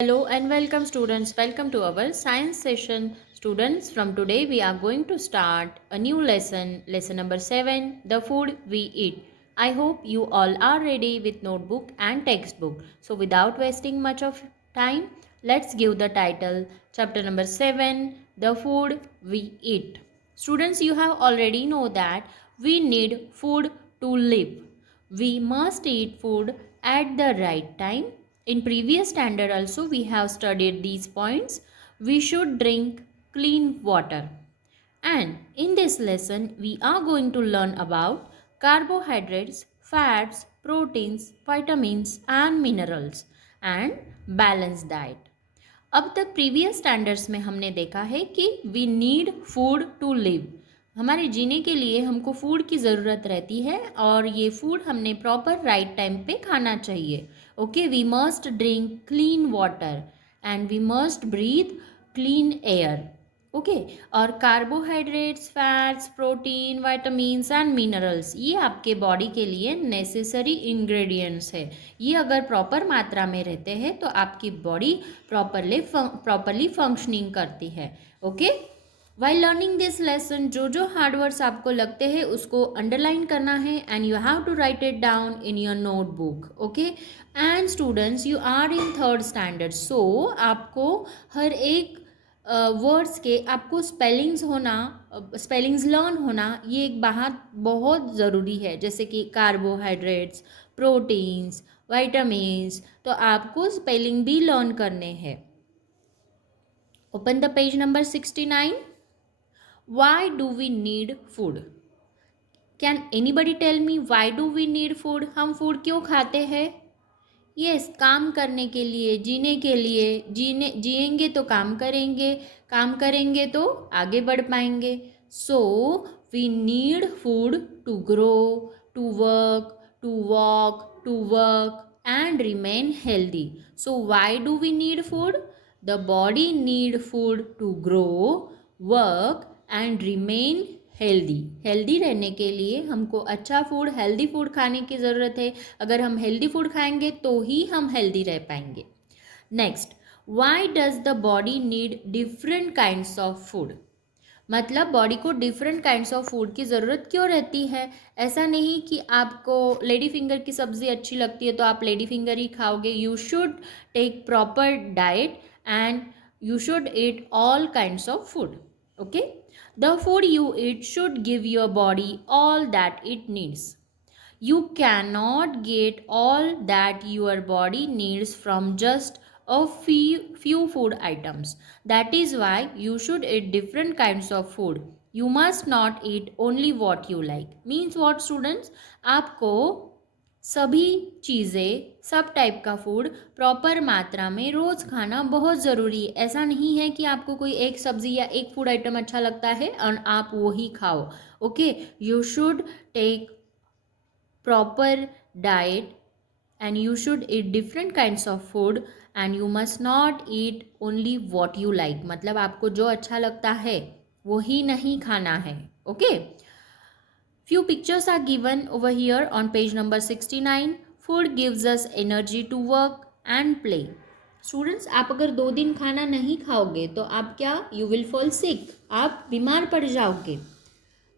Hello and welcome students. Welcome to our science session. Students, from today we are going to start a new lesson number 7, the food we eat. I hope you all are ready with notebook and textbook. So without wasting much of time, let's give the title chapter number 7, the food we eat. Students, you have already know that we need food to live. We must eat food at the right time. In previous standard also we have studied these points. We should drink clean water. And in this lesson we are going to learn about carbohydrates, fats, proteins, vitamins and minerals and balanced diet. अब तक previous standards में हमने देखा है कि we need food to live. हमारे जीने के लिए हमको फूड की ज़रूरत रहती है और ये फूड हमने प्रॉपर राइट टाइम पे खाना चाहिए। Okay, we must drink clean water and we must breathe clean air. Okay, और carbohydrates, fats, protein, vitamins and minerals ये आपके बॉडी के लिए नेसेसरी इंग्रेडिएंट्स है। ये अगर प्रॉपर मात्रा में रहते हैं तो आपकी बॉडी प्रॉपरली फंक्शनिंग करती है। Okay, while learning this lesson जो हार्डवर्ड्स आपको लगते हैं उसको अंडरलाइन करना है and you have to write it down in your notebook. Okay, and students you are in third standard, so आपको हर एक वर्ड्स के आपको स्पेलिंग्स लर्न होना ये एक बात बहुत ज़रूरी है। जैसे कि कार्बोहाइड्रेट्स, प्रोटीन्स, विटामिन्स, तो आपको स्पेलिंग भी लर्न करने हैं। Open the page number 69। Why do we need food? Can anybody tell me why do we need food? हम फूड क्यों खाते हैं? यस, काम करने के लिए, जीने के लिए। जिएंगे तो काम करेंगे तो आगे बढ़ पाएंगे। So we need food to grow, to work, to walk, to work and remain healthy. So why do we need food? The body need food to grow, work and remain healthy रहने के लिए हमको अच्छा food, healthy food खाने की ज़रूरत है। अगर हम हेल्दी फूड खाएंगे तो ही हम हेल्दी रह पाएंगे। Next, why does the body need different kinds of food? मतलब बॉडी को डिफरेंट काइंड्स ऑफ फूड की ज़रूरत क्यों रहती है? ऐसा नहीं कि आपको लेडी फिंगर की सब्ज़ी अच्छी लगती है तो आप लेडी फिंगर ही खाओगे। You should take proper diet and you should eat all kinds of food. Okay, the food you eat should give your body all that it needs. You cannot get all that your body needs from just a few food items. That is why you should eat different kinds of food. You must not eat only what you like. Means what students? आपको सभी चीज़ें, सब type का food proper मात्रा में रोज़ खाना बहुत ज़रूरी है। ऐसा नहीं है कि आपको कोई एक सब्ज़ी या एक फूड आइटम अच्छा लगता है और आप वो ही खाओ। Okay, you should take proper diet and you should eat different kinds of food and you must not eat only what you like। मतलब आपको जो अच्छा लगता है वो ही नहीं खाना है। Okay, few pictures are given over here on page number 69। food gives us energy to work and play। Students, आप अगर 2 दिन खाना नहीं खाओगे तो आप क्या, यू विल फॉल सिक, आप बीमार पड़ जाओगे।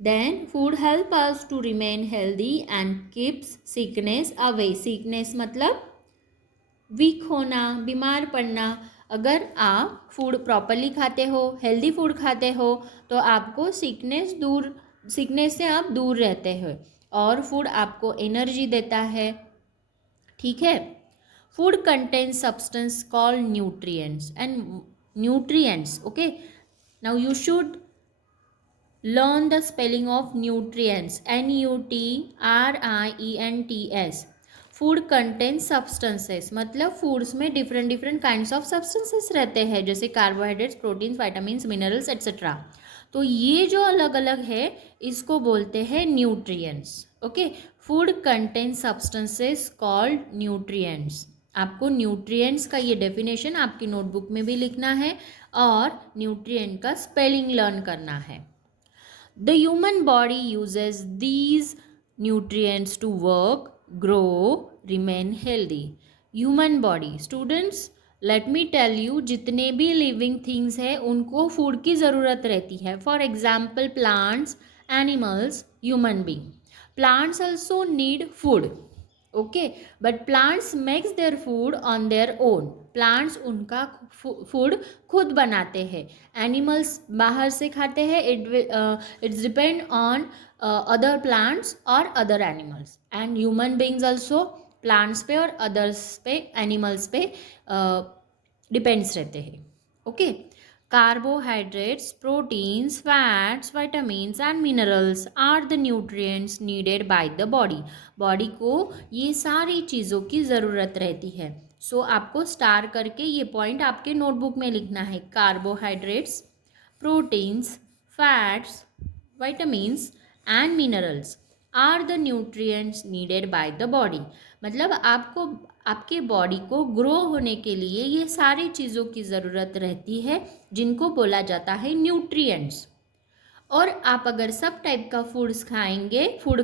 Then food help us to remain healthy and keeps sickness away। sickness मतलब वीक होना, बीमार पड़ना। अगर आप फूड प्रॉपरली खाते हो, हेल्दी फूड खाते हो तो आपको सिकनेस से आप दूर रहते हो और फूड आपको एनर्जी देता है। ठीक है, food contains substance called nutrients and nutrients. Okay, now you should learn the spelling of nutrients, nutrients। Food contains substances मतलब फूड्स में डिफरेंट काइंड्स ऑफ सब्सटेंसेस रहते हैं, जैसे carbohydrates, proteins, vitamins, minerals etcetera. तो ये जो अलग अलग है इसको बोलते हैं nutrients. Okay, food contains substances called nutrients. आपको न्यूट्रिएंट्स का ये डेफिनेशन आपकी नोटबुक में भी लिखना है और न्यूट्रिएंट का स्पेलिंग लर्न करना है। The human body uses these nutrients to work, grow, remain healthy। Human body, students, let me tell you, जितने भी लिविंग थिंग्स हैं उनको फूड की ज़रूरत रहती है. For example plants, animals, human being. Plants also need food. Okay, but plants makes their food on their own. Plants उनका food खुद बनाते हैं. एनिमल्स बाहर से खाते हैं. It's depend on other plants और other animals. And human beings also plants पे और अदर्स पे, एनिमल्स पे डिपेंड्स रहते हैं. Okay, carbohydrates, proteins, fats, vitamins and minerals are the nutrients needed by the body. Body को ये सारी चीज़ों की ज़रूरत रहती है. सो आपको स्टार करके ये पॉइंट आपके नोटबुक में लिखना है. Carbohydrates, proteins, fats, vitamins and minerals are the nutrients needed by the body. मतलब आपको आपके बॉडी को ग्रो होने के लिए ये सारी चीज़ों की ज़रूरत रहती है, जिनको बोला जाता है न्यूट्रिएंट्स. और आप अगर सब टाइप का फूड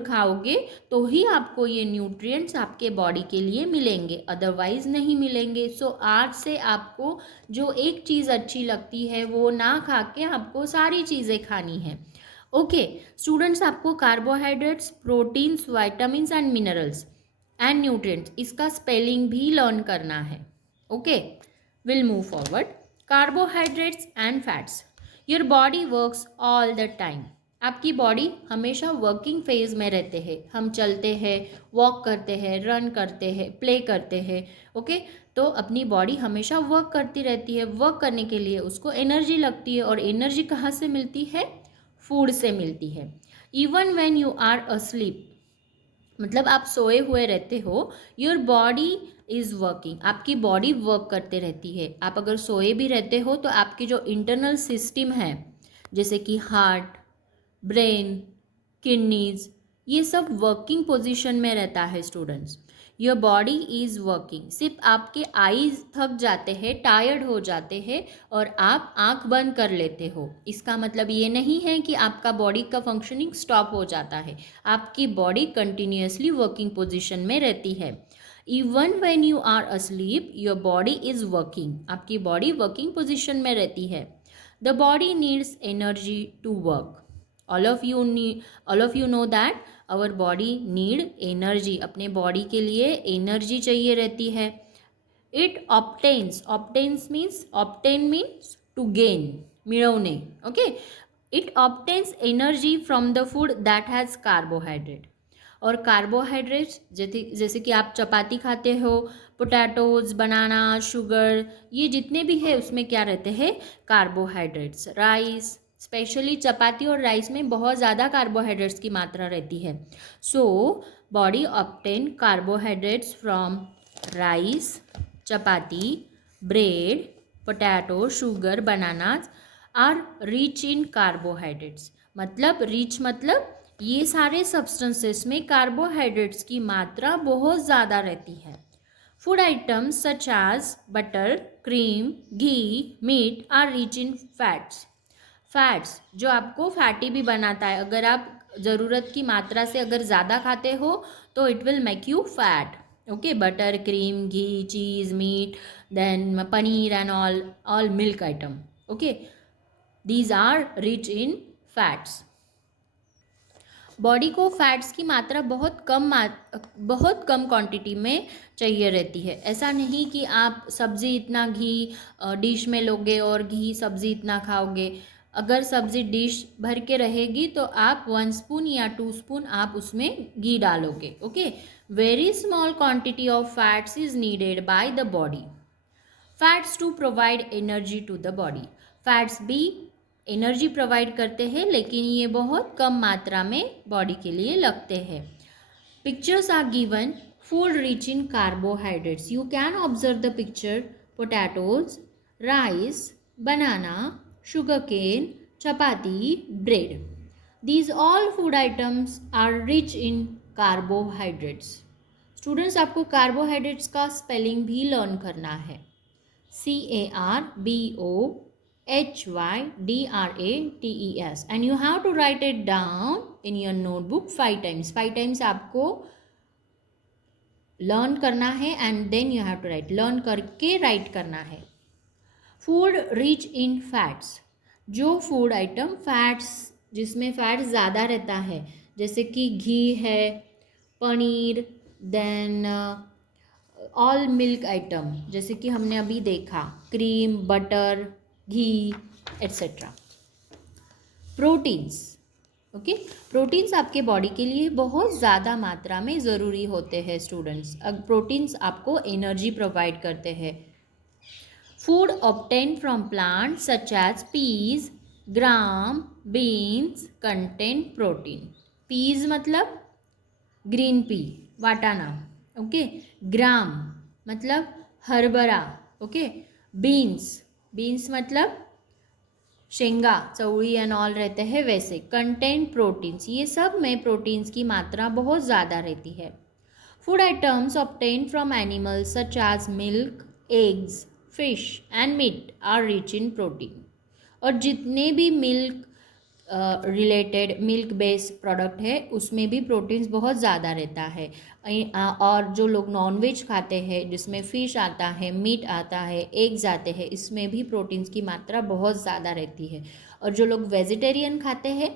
खाओगे तो ही आपको ये न्यूट्रिएंट्स आपके बॉडी के लिए मिलेंगे, अदरवाइज़ नहीं मिलेंगे. सो आज से आपको जो एक चीज़ अच्छी लगती है वो ना खा के आपको सारी चीज़ें खानी है. ओके स्टूडेंट्स, आपको carbohydrates, proteins, vitamins and minerals and nutrients इसका स्पेलिंग भी लर्न करना है. Okay, will move forward. Carbohydrates and fats. Your body works all the time. आपकी बॉडी हमेशा वर्किंग फेज में रहते हैं. हम चलते हैं, वॉक करते हैं, रन करते हैं, प्ले करते हैं. ओके, तो अपनी बॉडी हमेशा वर्क करती रहती है. वर्क करने के लिए उसको एनर्जी लगती है, और एनर्जी कहाँ से मिलती है? फूड से मिलती है. Even when you are asleep, मतलब आप सोए हुए रहते हो, योर बॉडी इज़ वर्किंग. आपकी बॉडी वर्क करते रहती है. आप अगर सोए भी रहते हो तो आपकी जो इंटरनल सिस्टम है, जैसे कि हार्ट, ब्रेन, किडनीज, ये सब वर्किंग पोजीशन में रहता है students. Your body is working. सिर्फ आपके आईज थक जाते हैं, टायर्ड हो जाते हैं और आप आंख बंद कर लेते हो. इसका मतलब ये नहीं है कि आपका बॉडी का फंक्शनिंग स्टॉप हो जाता है. आपकी बॉडी कंटिन्यूसली वर्किंग पोजीशन में रहती है. Even when you are asleep, your body is working. आपकी बॉडी वर्किंग पोजीशन में रहती है. The body needs energy to work. All of you know that our body need energy. अपने body के लिए एनर्जी चाहिए रहती है. It obtains means to gain, मिळवणे. Okay, it obtains energy from the food that has carbohydrate. और carbohydrates जैसे कि आप चपाती खाते हो, पोटैटोज, बनाना, शुगर, ये जितने भी है उसमें क्या रहते हैं? कार्बोहाइड्रेट्स. राइस, स्पेशली चपाती और राइस में बहुत ज़्यादा कार्बोहाइड्रेट्स की मात्रा रहती है. So body obtain carbohydrates from rice, chapati, bread, potato, sugar, bananas are rich in carbohydrates. मतलब ये सारे सब्सटेंसेस में कार्बोहाइड्रेट्स की मात्रा बहुत ज़्यादा रहती है. Food items such as butter, cream, ghee, meat are rich in fats जो आपको फैटी भी बनाता है. अगर आप ज़रूरत की मात्रा से अगर ज़्यादा खाते हो तो it will make you fat. Okay, butter, cream, ghee, cheese, meat, then paneer and all milk item. Okay, these are rich in fats. Body को फैट्स की मात्रा बहुत कम क्वांटिटी में चाहिए रहती है. ऐसा नहीं कि आप सब्ज़ी इतना घी डिश में लोगे और घी सब्ज़ी इतना खाओगे. अगर सब्ज़ी डिश भर के रहेगी तो आप 1 स्पून या 2 स्पून आप उसमें घी डालोगे. Okay, very small quantity of fats is needed by the body. Fats to provide energy to the body. Fats भी एनर्जी प्रोवाइड करते हैं, लेकिन ये बहुत कम मात्रा में बॉडी के लिए लगते हैं. Pictures are given. Food rich in carbohydrates. You can observe the picture. Potatoes, rice, banana, sugarcane, chapati, bread. These all food items are rich in carbohydrates. Students, आपको कार्बोहाइड्रेट्स का स्पेलिंग भी लर्न करना है. CARBOHYDRATES and you have to write it down in your notebook 5 times. 5 times आपको learn करना है and then you have to write, learn करके write करना है। फूड रिच इन फैट्स, जो फूड आइटम फैट्स, जिसमें फैट्स ज़्यादा रहता है, जैसे कि घी है, paneer, then all milk item, जैसे कि हमने अभी देखा cream, butter, ghee etcetera. Proteins, okay, proteins आपके बॉडी के लिए बहुत ज़्यादा मात्रा में ज़रूरी होते हैं स्टूडेंट्स। अब प्रोटीन्स आपको एनर्जी प्रोवाइड करते हैं। Food obtain from plant such as peas, gram, beans contain protein. Peas मतलब ग्रीन पी, वाटाना, ओके। ग्राम मतलब हरभरा, ओके। बीन्स, बीन्स मतलब शेंगा, चौड़ी एंड ऑल रहते हैं वैसे। कंटेंट प्रोटीन्स, ये सब में प्रोटीन्स की मात्रा बहुत ज़्यादा रहती है। Food items obtain from animals such as milk, eggs, fish and meat are rich in protein. और जितने भी milk related, milk based product है, उसमें भी प्रोटीन्स बहुत ज़्यादा रहता है। और जो लोग नॉनवेज खाते हैं, जिसमें फ़िश आता है, मीट आता है, एग्स आते हैं, इसमें भी प्रोटीन्स की मात्रा बहुत ज़्यादा रहती है। और जो लोग वेजिटेरियन खाते हैं,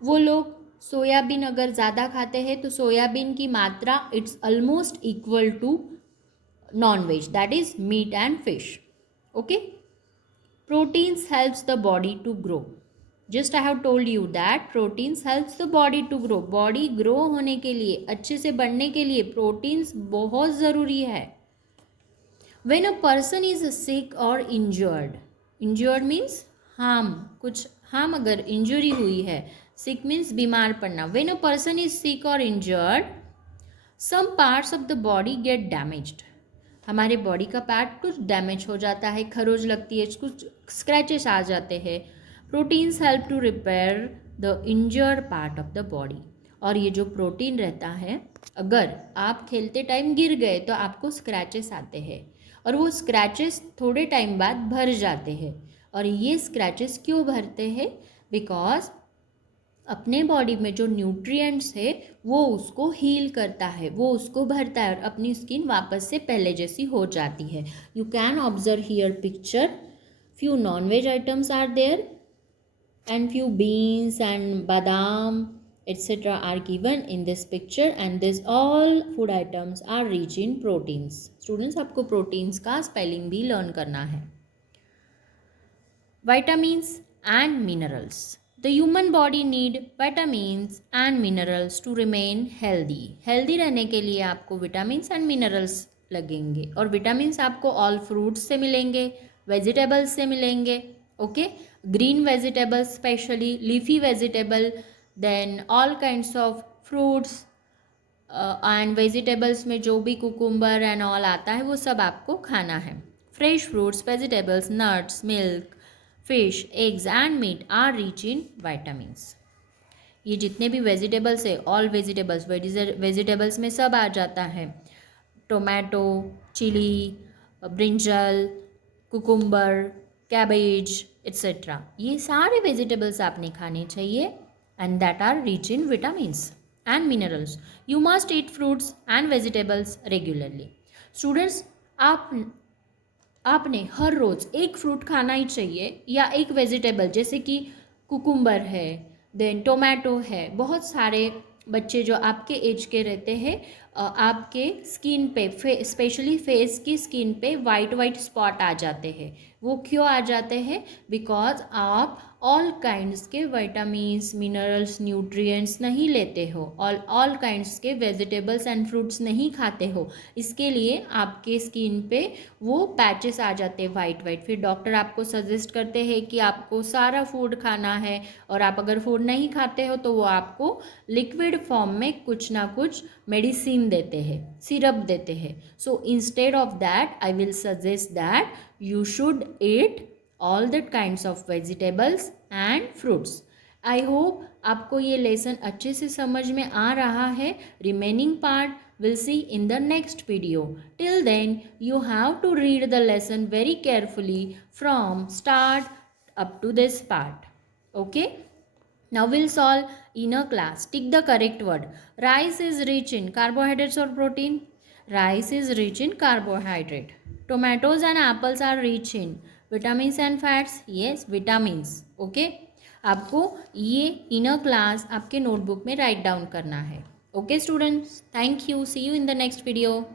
वो लोग सोयाबीन अगर ज़्यादा खाते हैं तो सोयाबीन की मात्रा it's almost equal to non veg, that is meat and fish, okay. Proteins helps the body to grow, just I have told you that proteins helps the body to grow. Body grow होने के लिए, अच्छे से बढ़ने के लिए proteins बहुत ज़रूरी है। When a person is sick और इंजर्ड, इंजर्ड मीन्स हार्म, कुछ हार्म अगर इंजरी हुई है, सिक मीन्स बीमार पड़ना। When a person is sick और injured, some parts of the body get damaged, हमारे बॉडी का पार्ट कुछ डैमेज हो जाता है, खरोच लगती है, कुछ स्क्रैचेस आ जाते हैं। Proteins help to repair the injured part of the body. और ये जो प्रोटीन रहता है, अगर आप खेलते टाइम गिर गए तो आपको स्क्रैचेस आते हैं, और वो स्क्रैचेस थोड़े टाइम बाद भर जाते हैं। और ये स्क्रैचेस क्यों भरते हैं? बिकॉज अपने बॉडी में जो न्यूट्रिएंट्स है वो उसको हील करता है, वो उसको भरता है, और अपनी स्किन वापस से पहले जैसी हो जाती है। You can observe here picture, few non-veg items are there and few beans and badam etc. are given in this picture, and this all food items are rich in proteins. Students, आपको proteins का spelling भी learn करना है। Vitamins and minerals. The human body need vitamins and minerals to remain healthy. Healthy रहने के लिए आपको vitamins and minerals लगेंगे, और vitamins आपको all fruits से मिलेंगे, vegetables से मिलेंगे, okay. Green vegetables specially, leafy vegetable, then all kinds of fruits and vegetables में जो भी कुकुम्बर एंड ऑल आता है वो सब आपको खाना है। Fresh fruits, vegetables, nuts, milk, fish, eggs and meat are rich in vitamins. ये जितने भी वेजिटेबल्स है, ऑल वेजिटेबल्स, वेजिटेबल्स में सब आ जाता है, tomato, chilli, brinjal, cucumber, cabbage etcetera, ये सारे वेजिटेबल्स आपने खाने चाहिए, and that are rich in vitamins and minerals. You must eat fruits and vegetables regularly. Students, आपने हर रोज़ एक फ्रूट खाना ही चाहिए, या एक वेजिटेबल, जैसे कि कुकुम्बर है, देन टोमेटो है। बहुत सारे बच्चे जो आपके एज के रहते हैं, आपके स्किन पे, स्पेशली फेस की स्किन पे वाइट वाइट स्पॉट आ जाते हैं। वो क्यों आ जाते हैं? बिकॉज आप ऑल काइंड्स के विटामिन्स, मिनरल्स, न्यूट्रिएंट्स नहीं लेते हो, ऑल काइंड्स के वेजिटेबल्स एंड फ्रूट्स नहीं खाते हो। इसके लिए आपके स्किन पे वो पैचेस आ जाते हैं वाइट वाइट। फिर डॉक्टर आपको सजेस्ट करते हैं कि आपको सारा फूड खाना है, और आप अगर फूड नहीं खाते हो तो वो आपको लिक्विड फॉर्म में कुछ ना कुछ मेडिसिन देते हैं, सिरप देते हैं। So instead of that I will suggest that you should eat all that kinds of vegetables and fruits. I hope आपको ये लेसन अच्छे से समझ में आ रहा है। Remaining part we'll see in the next video. Till then, you have to read the lesson very carefully from start up to this part. Okay? Now we'll solve in a class. Tick the correct word. Rice is rich in carbohydrates or protein? Rice is rich in carbohydrate. Tomatoes and apples are rich in vitamins and fats. Yes, vitamins. Okay. आपको ये inner class आपके notebook में write down करना है. Okay students, thank you. See you in the next video.